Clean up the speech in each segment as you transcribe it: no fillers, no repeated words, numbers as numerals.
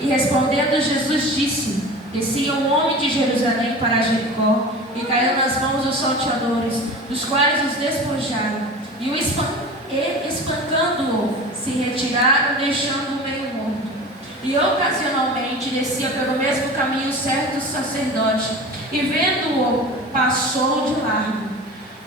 E respondendo Jesus disse: descia um homem de Jerusalém para Jericó, e caiu nas mãos dos salteadores, dos quais os despojaram, e espancando-o, se retiraram, deixando-o meio morto. E ocasionalmente descia pelo mesmo caminho certo sacerdote, e vendo-o, passou de largo.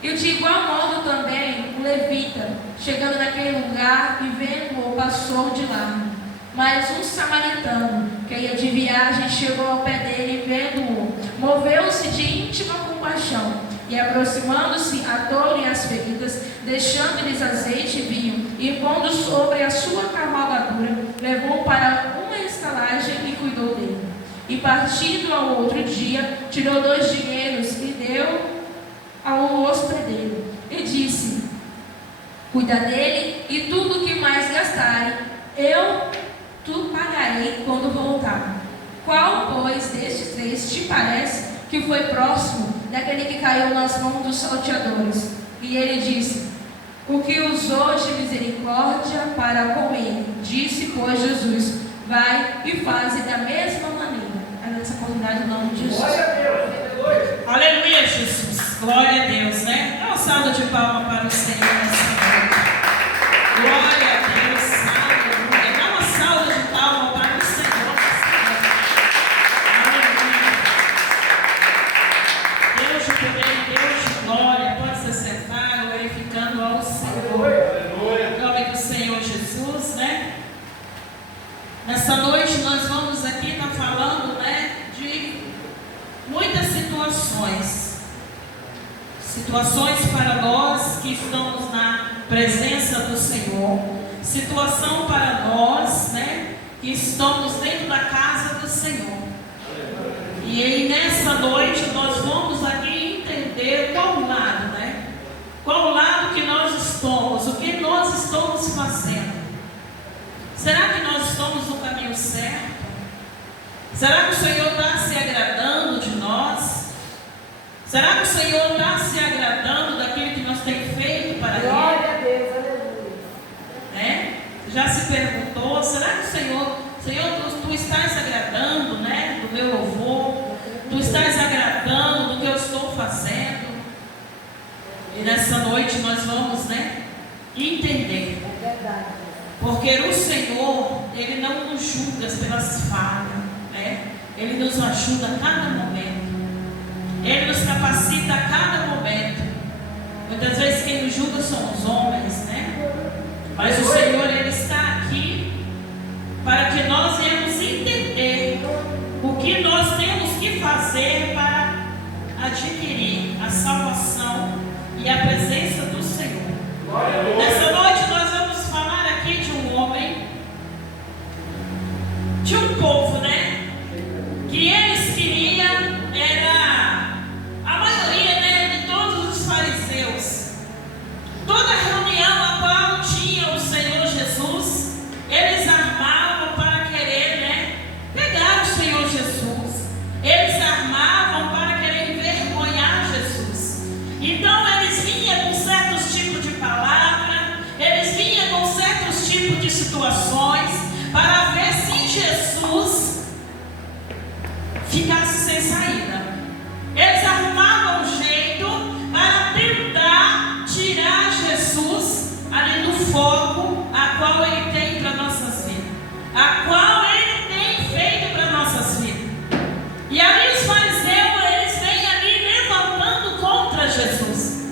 E de igual modo também o levita, chegando naquele lugar e vendo-o, passou de largo. Mas um samaritano, que ia de viagem, chegou ao pé dele e vendo-o, moveu-se de íntima compaixão, e aproximando-se, atou-lhe as feridas, deixando-lhes azeite e vinho, e pondo sobre a sua cavalgadura, levou-o para uma estalagem e cuidou dele. E partindo ao outro dia, tirou 2 dinheiros e deu ao hospedeiro, e disse: cuida dele, e tudo o que mais gastarem, tu pagarei quando voltar. Qual, pois, destes 3 te parece que foi próximo daquele que caiu nas mãos dos salteadores? E ele disse: o que usou de misericórdia para com ele. Disse, pois, Jesus: vai e faze da mesma maneira. É nessa oportunidade, em nome de Jesus. Glória a Deus. Aleluia, Jesus. Glória a Deus, né? Dá uma salva de palmas para o Senhor nessa noite. Glória a Deus. Aleluia. Dá uma salva de palmas para o Senhor nessa noite. Aleluia. Deus de poder, Deus de glória. Pode se sentar, glorificando ao Senhor. Aleluia. Em nome do Senhor Jesus, né? Nessa noite nós vamos aqui estar falando, né, de muitas situações para nós que estamos na presença do Senhor, situação para nós, né, que estamos dentro da casa do Senhor. E aí nessa noite nós vamos aqui entender qual lado, né, qual lado que nós estamos, o que nós estamos fazendo. Será que nós estamos no caminho certo? Será que o Senhor está se agradando de nós? Será que o Senhor está se agradando daquilo que nós temos feito para Ele? Glória a Deus, aleluia. Né? Já se perguntou, será que o Senhor, tu estás agradando, né, do meu louvor? Tu estás agradando do que eu estou fazendo? E nessa noite nós vamos, né, entender. É verdade. Porque o Senhor, Ele não nos julga pelas falhas, né? Ele nos ajuda a cada momento. Ele nos capacita a cada momento. Muitas vezes quem nos julga são os homens, né? Mas o Senhor, Ele está aqui para que nós venhamos entender o que nós temos que fazer para adquirir a salvação e a presença do Senhor. Nessa noite nós vamos falar aqui de um homem, de um povo, né? Que eles queriam, era a maioria, né, de todos os fariseus. Toda reunião a qual tinha o Senhor Jesus, eles armavam para querer, né, pegar o Senhor Jesus. Eles armavam para querer envergonhar Jesus. Então eles vinham com certos tipos de palavra, eles vinham com certos tipos de situações para ver se Jesus ficasse sem saída. Eles arrumavam um jeito para tentar tirar Jesus ali do foco a qual Ele tem para nossas vidas, a qual Ele tem feito para nossas vidas. E ali os fariseus, eles vêm ali levantando contra Jesus.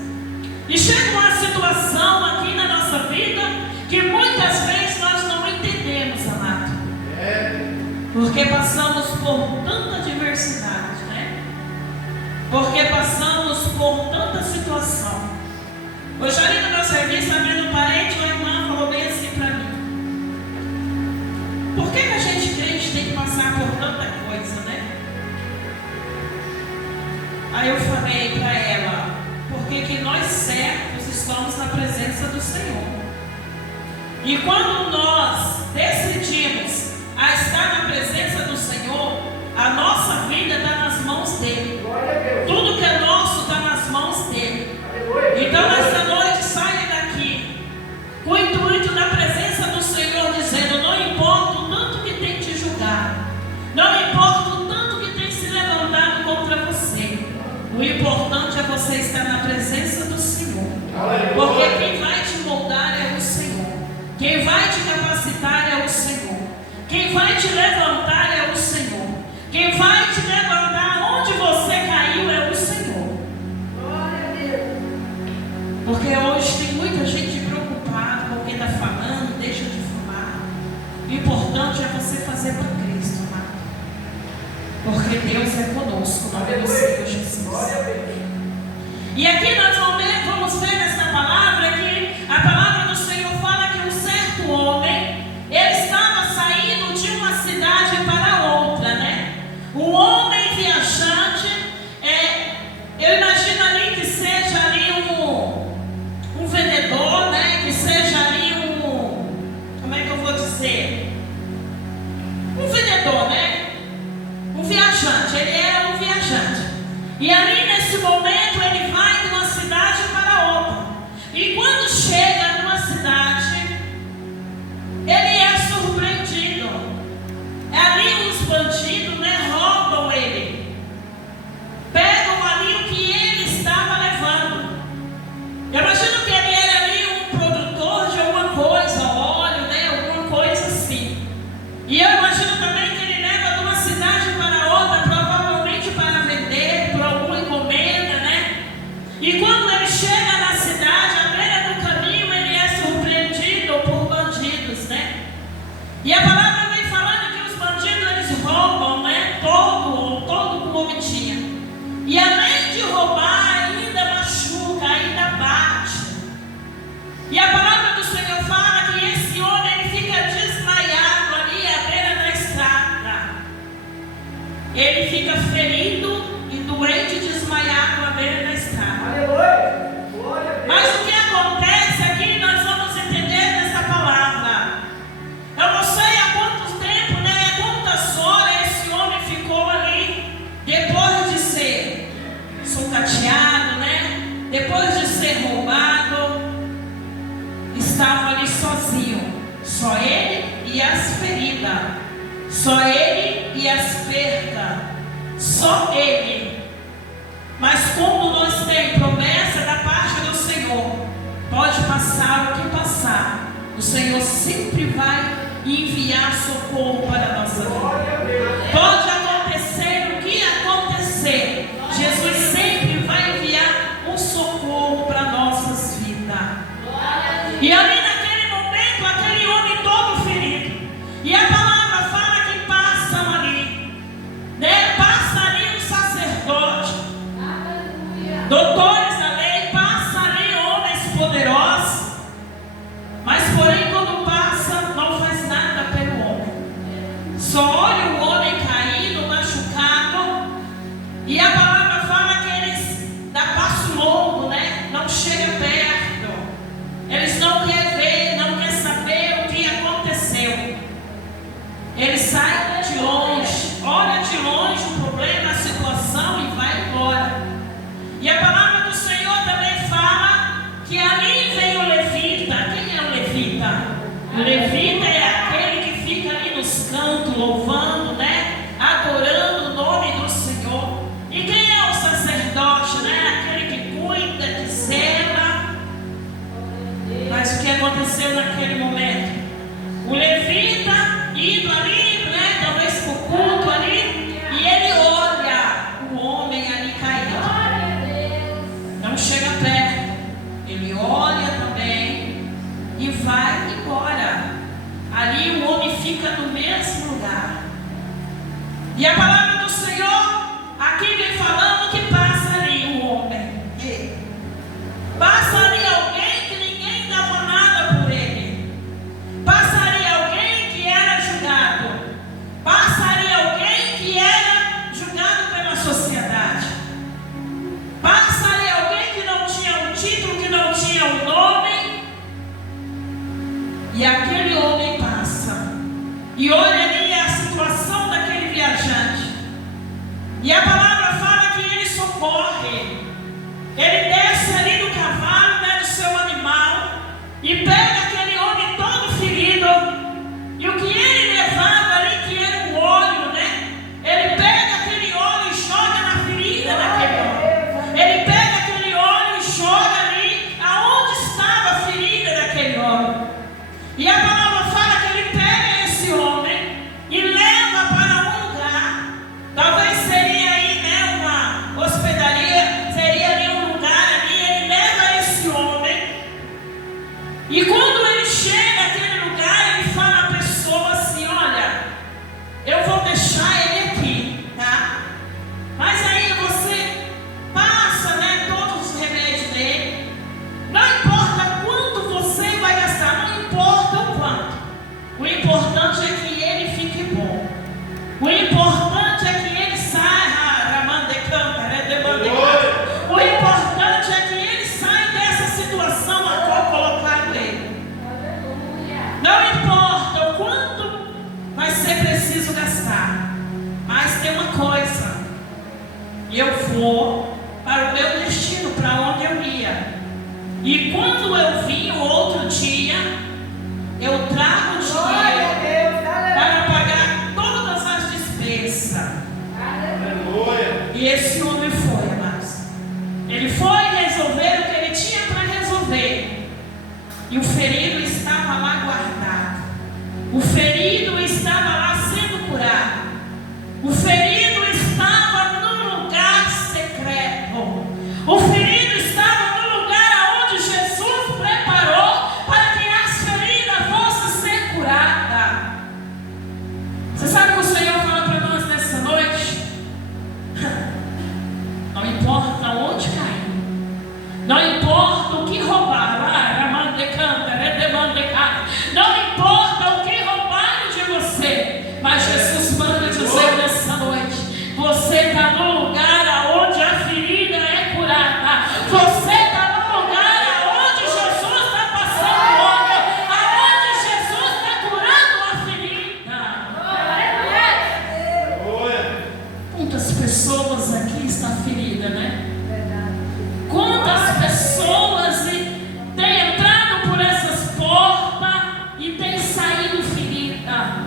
E chega uma situação aqui na nossa vida que muitas vezes nós não entendemos, amado. Porque passamos por tanta diversidade, né? Porque passamos por tanta situação. Hoje ali no meu serviço, a minha parente, uma irmã falou bem assim para mim: por que a gente crente tem que passar por tanta coisa, né? Aí eu falei para ela: porque que nós servos estamos na presença do Senhor. E quando nós decidimos a estar na presença do Senhor, a nossa vida está nas mãos dele. Tudo que é nosso está nas mãos dele. Então nessa noite saia daqui com o intuito da presença do Senhor, dizendo: não importa o tanto que tem te julgado, Não importa o tanto que tem se levantado contra você. O importante é você estar na presença do Senhor. Porque quem vai te moldar é o Senhor. Quem vai te capacitar é o Senhor. Quem vai te levantar é o Senhor. Quem vai te levantar onde você caiu é o Senhor. Glória a Deus. Porque hoje tem muita gente preocupada com quem está falando, deixa de falar. O importante é você fazer para Cristo, amado. Porque Deus é conosco, no nome do Senhor Jesus. Glória a Deus. E aqui nós vamos ver nessa palavra que a palavra do Senhor fala que um certo homem, ele estava saindo de uma cidade para outra, né? Um homem viajante, eu imagino ali que seja ali um vendedor, né? Que seja ali como é que eu vou dizer? Um vendedor, né? Um viajante, ele era um viajante. E ali nesse momento ele vai de uma cidade para outra. E quando chega numa cidade, ele é surpreendido. Ali os bandidos, né, roubam ele. Pegam ali o que ele estava levando. Eu imagino que ele era ali um produtor de alguma coisa, óleo, né, alguma coisa assim. E eu imagino também que ele leva de uma cidade para outra, provavelmente para vender, por alguma encomenda, né? E quando ele chega na cidade, à beira do caminho, ele é surpreendido por bandidos, né? E a palavra vem falando que os bandidos, eles roubam, né? Todo o homem tinha. E além de roubar, ainda machuca, ainda bate. E a palavra do Senhor fala que esse homem, ele fica desmaiado ali à beira da estrada. Ele fica ferido e doente, desmaiado à beira da estrada. Aleluia. Glória a Deus. Mas o que acontece aqui, nós vamos entender nessa palavra. Eu não sei há quanto tempo, né? Quantas horas esse homem ficou ali, depois de ser sucateado, né? Depois de ser roubado, estava ali sozinho. Só ele e as feridas. Só ele e as perdas. Só ele. Mas como nós temos promessa da parte do Senhor, pode passar o que passar, o Senhor sempre vai enviar socorro para a nossa vida. Glória a Deus. Pode acontecer o que acontecer, Jesus sempre vai enviar um socorro para nossas vidas. E ali naquele momento, aquele homem todo ferido, e a palavra fala que passam ali, né? Passa ali um sacerdote, doutores da lei, passa ali homens poderosos, mas porém quando passa, não faz nada pelo homem. Só olha o homem caído, machucado, e a palavra fala que eles dá passo longo, né? Não chega perto. Eles não querem ver, não querem saber o que aconteceu. Eles saem de longe, olha de longe o problema, a situação e vai embora. E a palavra do Senhor também fala que ali vem o levita. Quem é o levita? O levita é aquele que fica ali nos cantos, louvando, né? Adorando o nome do Senhor. E quem é o sacerdote, né? Aquele que cuida, que zela. Mas o que aconteceu naquele momento? O levita indo ali, né? Talvez para o culto ali, e ele olha o homem ali caído. Não chega perto, ele olha também e vai embora. Ali o homem fica no mesmo lugar. E a palavra do Senhor aqui vem falando que passa ali o homem. Passa ali alguém que ninguém dava nada por ele. Passa ali alguém que era julgado. Passa ali alguém que era julgado pela sociedade. Passa ali alguém que não tinha um título, que não tinha um nome. E aquele homem passa. E olha ali a situação daquele viajante. eu vou para o meu destino, para onde eu ia. E quando eu vim o outro dia, eu trago dinheiro para pagar todas as despesas. E esse homem foi, amados. Ele foi resolver o que ele tinha para resolver. E o ferido estava lá guardado. O ferido estava lá sendo curado. O ferido estava no lugar secreto. O ferido estava no lugar onde Jesus preparou para que as feridas fossem ser curadas. Você sabe o que o Senhor fala para nós nessa noite? Não importa onde cair, não importa o que roubar, não importa o que roubaram de você, mas Jesus manda dizer nessa noite: você está no lugar onde a ferida é curada, você está no lugar onde Jesus está passando óleo, aonde Jesus está curando a ferida. Quantas pessoas aqui estão feridas, né? Quantas pessoas têm entrado por essas portas e têm saído ferida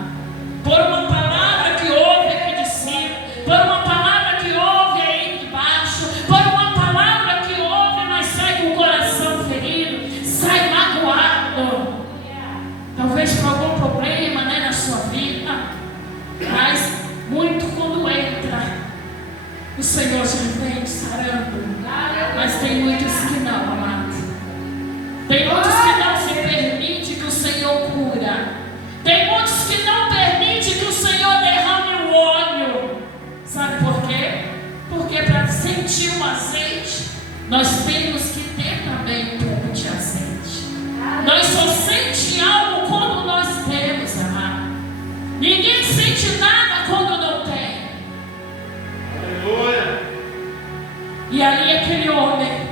por uma palavra que ouve aqui de cima, por uma palavra que ouve aí de baixo, por uma palavra que ouve, mas sai com o coração ferido, sai magoado, talvez por algum problema, né, na sua vida. Mas muito quando entra, o Senhor já vem sarando. Mas tem muitos que não, amado. Tem muitos que não se permite que o Senhor cura. Tem muitos que não permite que o Senhor derrame o óleo. Sabe por quê? Porque para sentir o azeite, nós temos que ter também um pouco de azeite. Nós só sentimos algo quando nós temos, amado. Ninguém sente nada quando não tem. Aleluia. E ali aquele homem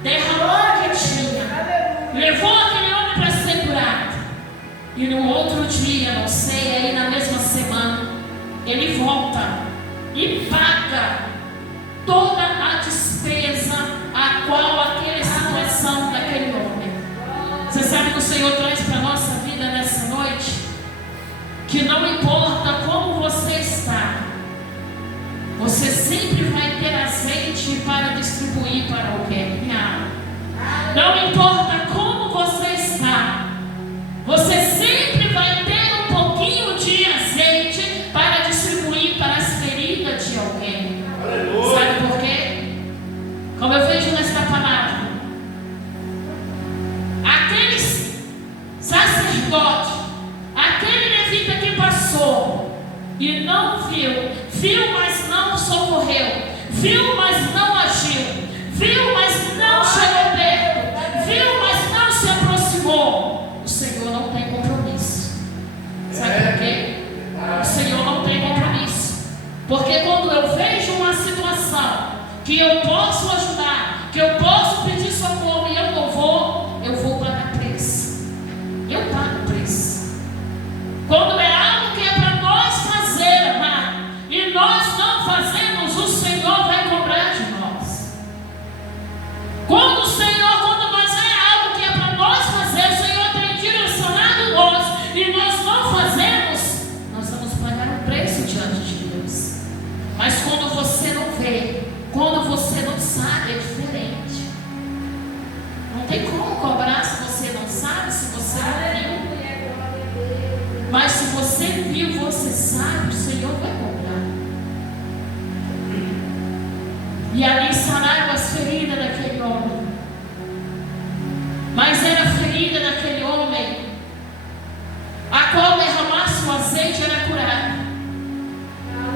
derramou o que tinha, levou aquele homem para ser curado. E no outro dia, não sei, aí na mesma semana, ele volta e paga toda a despesa a qual aquela situação daquele homem. Você sabe que o Senhor traz para a nossa vida nessa noite? Que não importa como você está, você sempre vai ter azeite para distribuir para alguém. Não importa como você está, você sempre vai ter um pouquinho de azeite para distribuir para as feridas de alguém. Sabe por quê? Como eu vejo nesta palavra, aquele sacerdote, aquele levita que passou e não viu, mas não socorreu, viu, mas não agiu, viu, mas não chegou perto, viu, mas não se aproximou. O Senhor não tem compromisso. Sabe por quê? O Senhor não tem compromisso. Porque quando eu vejo uma situação que eu posso ajudar, que eu posso pedir socorro e eu não vou, eu vou pagar preço. Eu pago preço. Quando é algo que é para nós fazer, amado, e nós não fazemos, o Senhor vai cobrar de nós. Quando nós é algo que é para nós fazer, o Senhor tem direcionado nós, e nós não fazemos, nós vamos pagar um preço diante de Deus. Mas quando você não vê, quando você não sabe, é diferente. Não tem como cobrar se você não sabe, se você não viu. Mas se você viu, você sabe, o Senhor vai cobrar. E ali sararam as feridas daquele homem. Mas era a ferida daquele homem a qual derramasse o azeite era curada.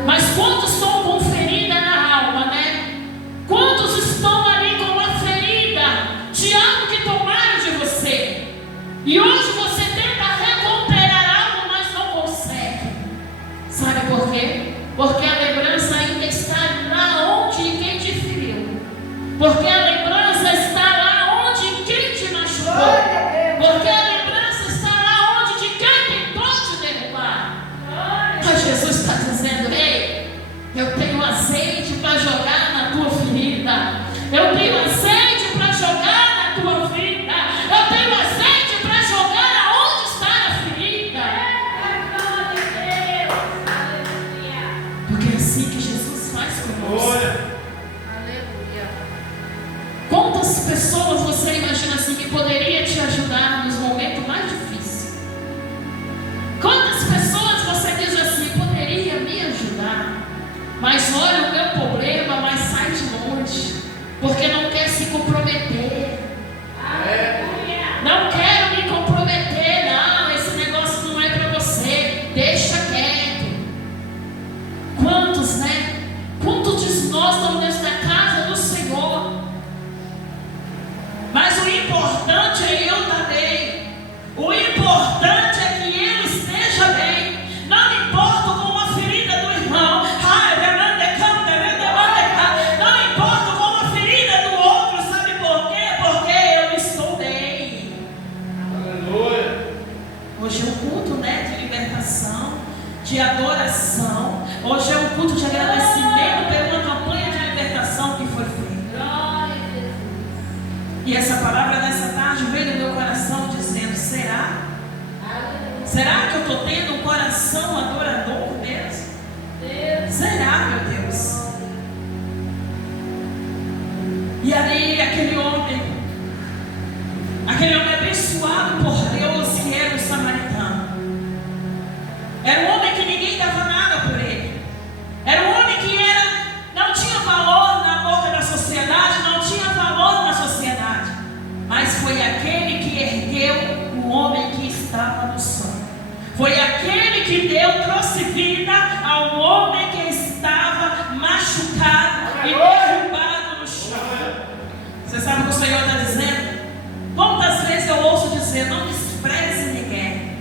Mas quantos estão com ferida na alma, né? Quantos estão ali com uma ferida de algo que tomaram de você? E hoje você tenta recuperar algo, mas não consegue. Sabe por quê? Porque a lembrança ainda está lá onde quem te feriu. Porque a lembrança está lá onde quem te machucou. Porque a lembrança está lá onde de quem tentou te derrubar. Mas Jesus está dizendo: ei, eu tenho azeite para jogar na Porque é assim que Jesus faz conosco. Aleluia. Quantas pessoas você imagina assim que poderia te ajudar nos momentos mais difíceis? Quantas pessoas você diz assim, poderia me ajudar, mas olha o meu problema, mas sai de longe, porque não quer se comprometer. Não quero me comprometer, não, esse negócio não é para você, deixa quieto. Quantos, né? Quantos de nós estamos dentro da casa do Senhor? Mas o importante é eu estar bem. O importante é que ele esteja bem. Não me importo com a ferida do irmão. Não importo com a ferida do outro. Sabe por quê? Porque eu estou bem. Aleluia. Hoje é um culto, né, de libertação, de adoração. Hoje é um culto de agradecimento pela campanha de libertação que foi feita. Glória a Jesus. E essa palavra nessa tarde veio no meu coração dizendo: será? Será que eu estou tendo um coração adorador mesmo? Será, meu Deus? E ali aquele homem abençoado por Deus, que era o samaritano, era um homem que ninguém dava nada por ele. Era um homem que não tinha valor na boca da sociedade, não tinha valor na sociedade. Mas foi aquele que ergueu o homem que estava no sonho. Foi aquele que trouxe vida ao homem que estava machucado e derrubado no chão. Você sabe o que o Senhor está dizendo? Quantas vezes eu ouço dizer: não despreze ninguém,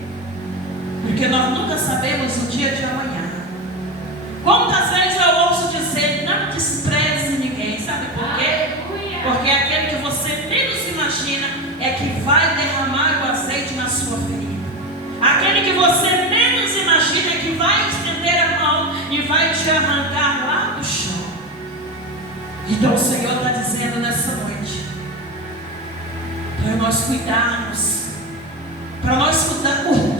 porque nós nunca sabemos o dia de amanhã. Quantas vezes eu ouço dizer: não despreze ninguém. Sabe por quê? Porque aquele que você menos imagina é que vai derramar o azeite na sua ferida. Aquele que você menos imagina é que vai estender a mão e vai te arrancar lá do chão. Então o Senhor está dizendo nessa noite, para nós cuidarmos,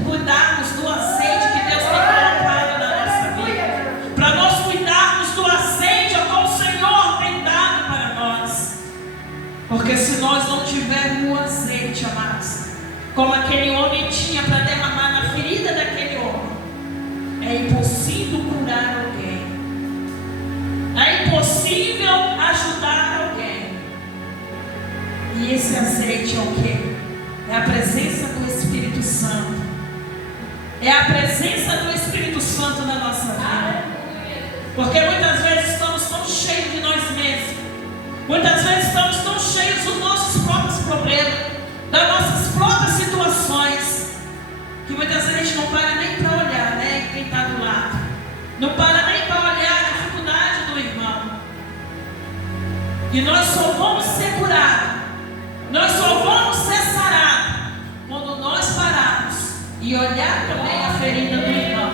cuidarmos do azeite que Deus tem colocado na nossa vida, para nós cuidarmos do azeite que o Senhor tem dado para nós. Porque se nós não tivermos o azeite, amados, como aquele homem tinha para derramar na ferida daquele homem, é impossível curar alguém, é impossível ajudar alguém. E esse azeite é o quê? É a presença do Espírito Santo. É a presença do Espírito Santo na nossa vida. Porque muitas vezes estamos tão cheios de nós mesmos, muitas vezes estamos tão cheios dos nossos próprios problemas, das nossas próprias situações, que muitas vezes a gente não para nem para olhar, né, quem está do lado, não para nem para olhar a dificuldade do irmão. E nós só vamos ser curados, nós só vamos ser sarados quando nós pararmos e olhar também a ferida do irmão.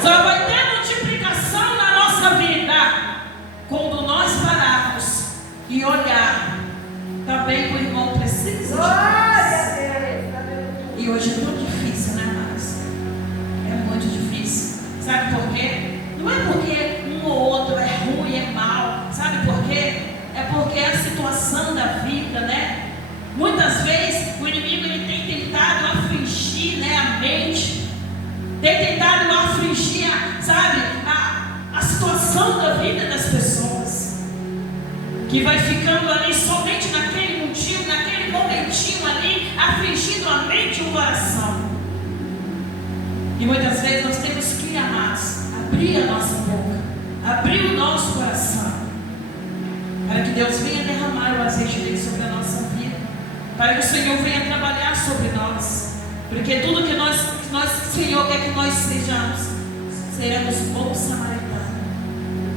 Só vai ter multiplicação na nossa vida quando nós pararmos e olhar também que o irmão precisa de nós. E hoje é tão difícil, né, Marcos? É muito difícil. Sabe por quê? Não é porque um ou outro é ruim, é mau. Sabe por quê? É porque a situação da vida, né? Muitas vezes o inimigo ele tem tentado afligir, né, a mente, tem tentado afligir, sabe, a situação da vida das pessoas, que vai ficando ali somente naquele motivo, naquele momentinho ali, afligindo a mente e o coração. E muitas vezes nós temos que, amados, abrir a nossa boca, abrir o nosso coração, para que Deus venha derramar o azeite dele sobre a nossa vida, para que o Senhor venha trabalhar sobre nós, porque tudo que nós Senhor quer que nós sejamos, seremos bons samaritanos,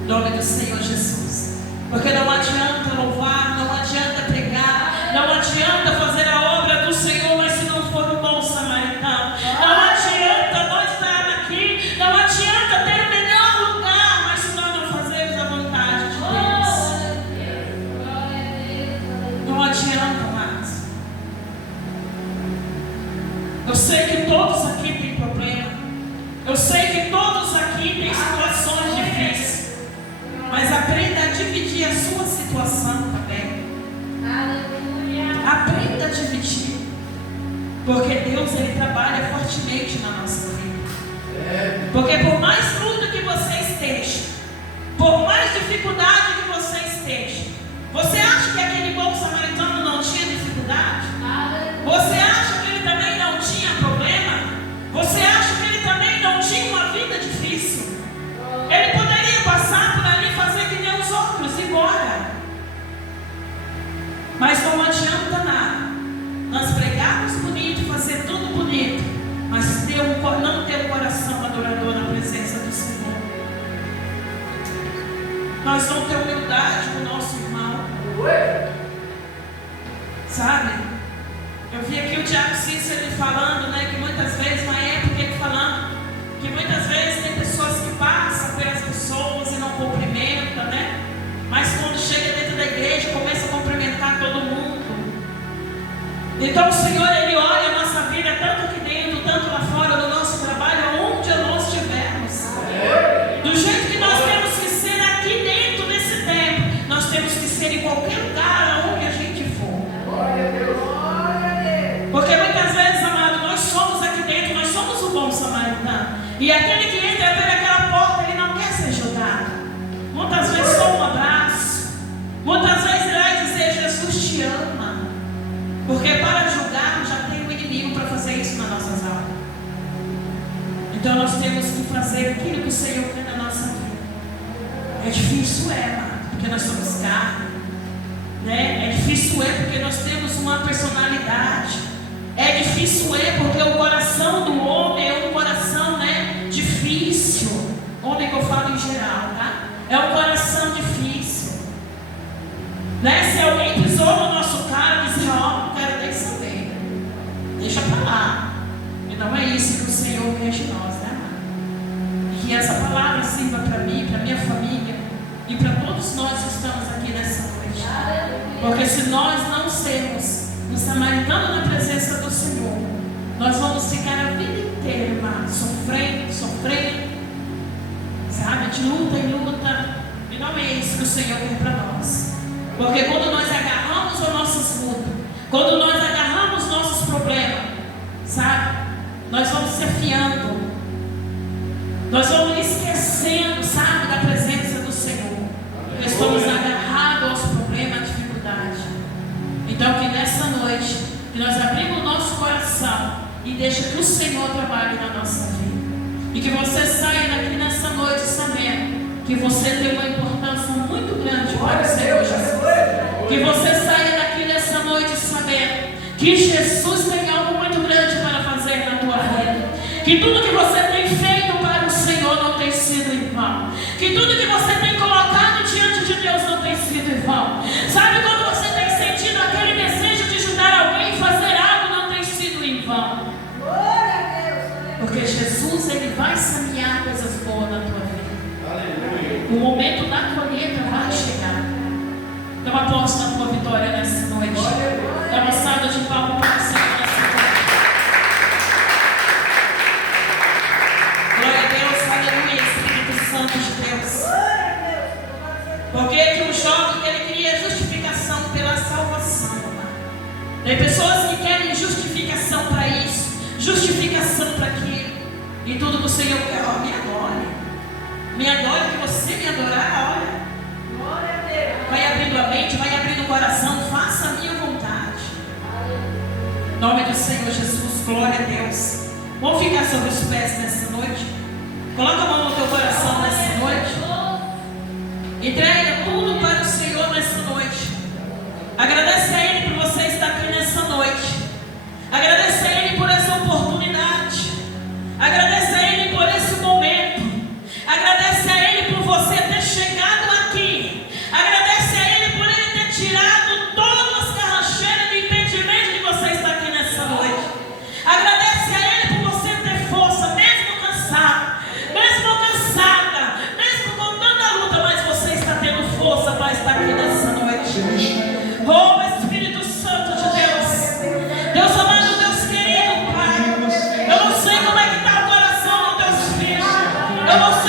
em nome do Senhor Jesus. Porque não adianta louvar, não adianta pregar, não adianta fazer a obra do Senhor, mas se não for um bom samaritano, não adianta nós estarmos aqui, não adianta ter o melhor lugar, mas se nós não fazermos a vontade de Deus, não adianta mais. Eu sei que todos aqui têm problema, eu sei que todos aqui têm situações situação também. Aprenda a dividir. Porque Deus, Ele trabalha fortemente na nossa vida. Porque por mais luta que você esteja, por mais dificuldade que você esteja, você acha que aquele bom samaritano não tinha dificuldade? Você acha que ele também não tinha problema? Você acha que ele também não tinha uma vida difícil? Ele poderia passar por ali e fazer que nem os outros, ir embora. Mas não adianta nada nós pregarmos bonito, fazer tudo bonito, mas não ter um coração adorador na presença do Senhor. Nós vamos ter humildade com o nosso irmão. Sabe? Eu vi aqui o Tiago Cícero ele falando, né, que muitas vezes, na época ele falando, que muitas vezes tem pessoas que passam pelas pessoas e não cumprimentam, né? Mas quando chega dentro da igreja, começa a cumprimentar todo mundo. Então o Senhor, Ele olha a nossa vida, tanto aqui dentro, tanto lá fora, no nosso trabalho, aonde nós estivermos. Do jeito que nós temos que ser aqui dentro desse tempo, nós temos que ser em qualquer lugar, aonde a gente for. Porque muitas vezes, amado, nós somos aqui dentro, nós somos o bom samaritano. E aquele que entra por aquela porta, ele não quer ser ajudado. Muitas vezes só um abraço. Muitas vezes ele vai dizer, Jesus te ama. Porque para julgar já tem um inimigo para fazer isso nas nossas almas. Então nós temos que fazer aquilo que o Senhor quer na nossa vida. É difícil, amado, porque nós somos carne, né? É difícil, porque nós temos uma personalidade. É difícil, porque o coração do homem é um coração, né, difícil. Homem que eu falo em geral, tá? É um coração difícil, né? Se alguém pisou no nosso carro e diz, ó, não quero nem saber, deixa pra lá. E não é isso que o Senhor quer de nós, né, amado? E que essa palavra sirva para mim, para minha família e para todos nós que estamos aqui nessa noite. Porque se nós não sermos um samaritano na presença do Senhor, nós vamos ficar a vida inteira, irmão, sofrendo, sabe, de luta em luta. E não é isso que o Senhor quer para nós. Porque quando nós agarramos as nossas lutas, quando nós agarramos nossos problemas, sabe, nós vamos se afiando, nós vamos esquecendo, sabe, da presença do Senhor. Porque estamos agarrados aos problemas, à dificuldade. Então que nessa noite, que nós abrimos o nosso coração e deixa que o Senhor trabalhe na nossa vida. E que você saia daqui nessa noite sabendo que você tem uma importância muito grande para o Senhor Jesus. Que você saia daqui nessa noite sabendo que Jesus tem algo muito grande para fazer na tua vida. Que tudo que você tem feito para o Senhor não tem sido em vão. Que tudo que você tem colocado diante de Deus não tem sido em vão. Sabe quando você tem sentido aquele desejo de ajudar alguém e fazer algo, não tem sido em vão. Porque Jesus, Ele vai semear coisas boas na tua vida. Aleluia. O momento da colheita vai chegar. Então aposto na tua vitória nessa noite. Dá uma salva de palmas para o Senhor nessa noite. Glória a Deus, aleluia, Espírito Santo de Deus. Porque que um jovem que ele queria justificação pela salvação. Tem pessoas que querem justificação para isso, justificação para aquilo. E tudo que o Senhor quer, ó, me adore. Me adore, que você me adorar, olha. Vai abrindo a mente, vai abrindo o coração, faça a minha vontade. Em nome do Senhor Jesus, glória a Deus. Vamos ficar sobre os pés nessa noite. Coloca a mão no teu coração nessa noite. Entrega tudo para o Senhor nessa noite. Agradece a Ele por você estar aqui nessa noite. Agradece a Ele por essa oportunidade. Agradece a Ele por esse momento. Agradece a Ele por você ter chegado aqui. Agradece a Ele por Ele ter tirado todas as carracheiras de impedimento de você estar aqui nessa noite. Agradece a Ele por você ter força, mesmo cansado, mesmo cansada, mesmo com tanta luta, mas você está tendo força para estar aqui nessa noite. Oh, Espírito Santo de Deus. Deus amado, Deus querido, Pai. Eu não sei como é que está o coração dos teus filhos. Eu não